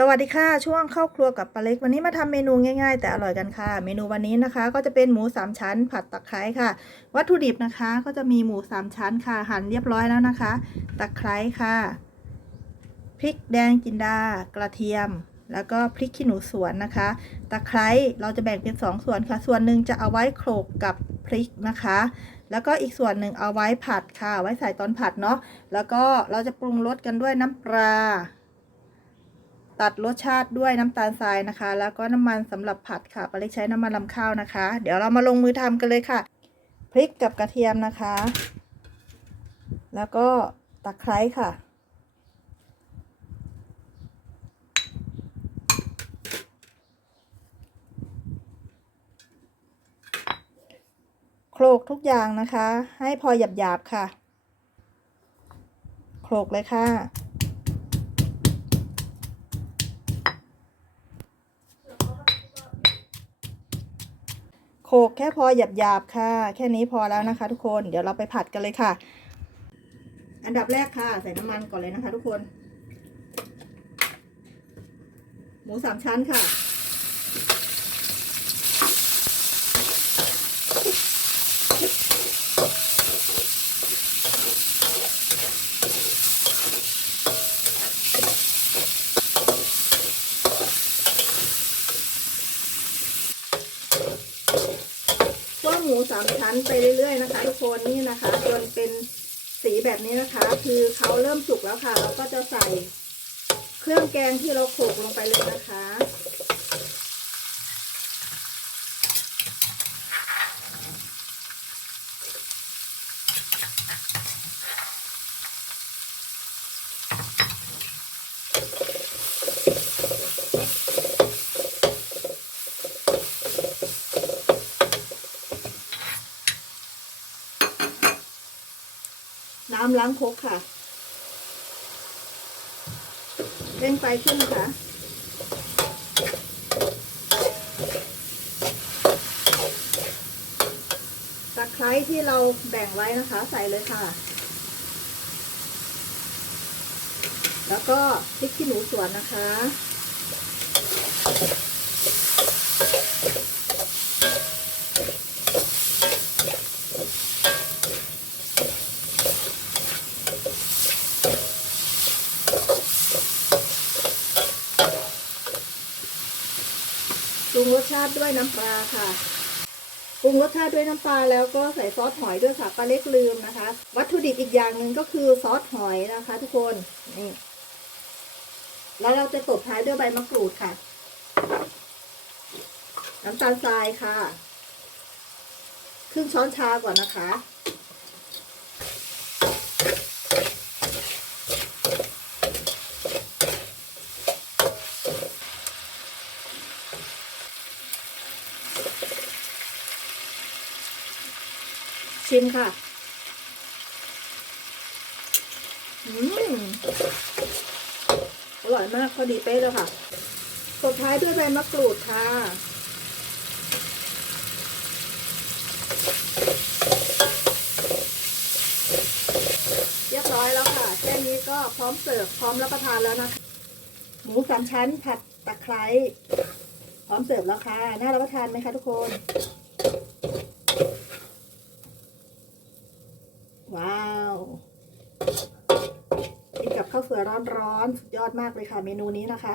สวัสดีค่ะ ช่วงเข้าครัวกับปลาเล็ก วันนี้มาทำเมนูง่าย ๆ แต่อร่อยกันค่ะ เมนูวันนี้นะคะ ก็จะเป็นหมูสามชั้น ผัดตะไคร้ค่ะ วัตถุดิบนะคะ ก็จะมีหมูสามชั้นค่ะ หั่นเรียบร้อยแล้วนะคะ ตะไคร้ค่ะ พริกแดงจินดา กระเทียม แล้วก็พริกขี้หนูสวนนะคะ ตะไคร้เราจะแบ่งเป็นสองส่วนค่ะ ส่วนหนึ่งจะเอาไว้โขลกกับพริกนะคะ แล้วก็อีกส่วนหนึ่งเอาไว้ผัดค่ะ ไว้ใส่ตอนผัดเนาะ แล้วก็เราจะปรุงรสกันด้วยน้ำปลา ตัดรสชาติด้วยน้ำตาลทรายนะคะ แล้วก็น้ำมันสำหรับผัดค่ะปาเล็กใช้น้ำมันลำข้าวนะคะ เดี๋ยวเรามาลงมือทำกันเลยค่ะ พริกกับกระเทียมนะคะ แล้วก็ตะไคร้ค่ะ โขลกทุกอย่างนะคะ ให้พอหยาบๆค่ะ โขลกเลยค่ะ โขกแค่พอหยาบๆค่ะ แค่นี้พอแล้วนะคะ ทุกคนเดี๋ยวเราไปผัดกันเลยค่ะ อันดับแรกค่ะ ใส่น้ำมันก่อนเลยนะคะ ทุกคน หมูสามชั้นค่ะามชั้นไปเรื่อยๆนะคะ ทุกคนนี่นะคะจนเป็นสีแบบนี้นะคะ คือเขาเริ่มสุกแล้วค่ะ เราก็จะใส่เครื่องแกงที่เราโขลกลงไปเลยนะคะ น้ำล้างคกค่ะเร่งไฟขึ้นนะคะตะไคร้ที่เราแบ่งไว้นะคะ ใส่เลยค่ะ แล้วก็พริกขี้หนูสวนนะคะ รุงรสชาติด้วยน้ำปลาค่ะปรุงรสชาติด้วยน้ำปลาแล้วก็ใส่ซอสหอยด้วยค่ะปลาเล็กลืมนะคะ วัตถุดิบอีกอย่างหนึ่งก็คือซอสหอยนะคะ ทุกคนนี่แล้วเราจะตบท้ายด้วยใบมะกรูดค่ะ น้ำตาลทรายค่ะ ครึ่งช้อนชาก่อนนะคะ ชิมค่ะ อืม อร่อยมากพอดีเป๊ะเลยค่ะตบท้ายด้วยใบมะกรูดค่ะ เรียบร้อยแล้วค่ะ แค่นี้ก็พร้อมเสิร์ฟพร้อมรับประทานแล้วนะคะ หมูสามชั้นผัดตะไคร้ พร้อมเสิร์ฟแล้วค่ะ น่ารับประทานไหมคะทุกคน ว้าวกินกับข้าวสวยร้อนๆ สุดยอดมากเลยค่ะ เมนูนี้นะคะ